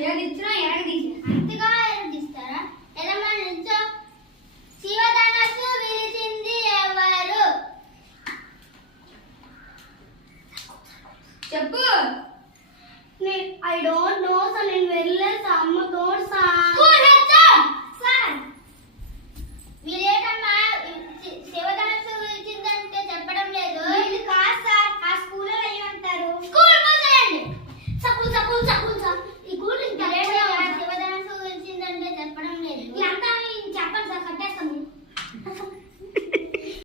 ఏది ఇచ్చినా తీసి అంతగా ఎలా మన నుంచో? శివధనస్సు విరిచింది ఎవరు? చెప్పు. ఐ డోంట్ నో సార్ నేను వెళ్ళలేదు అమ్మ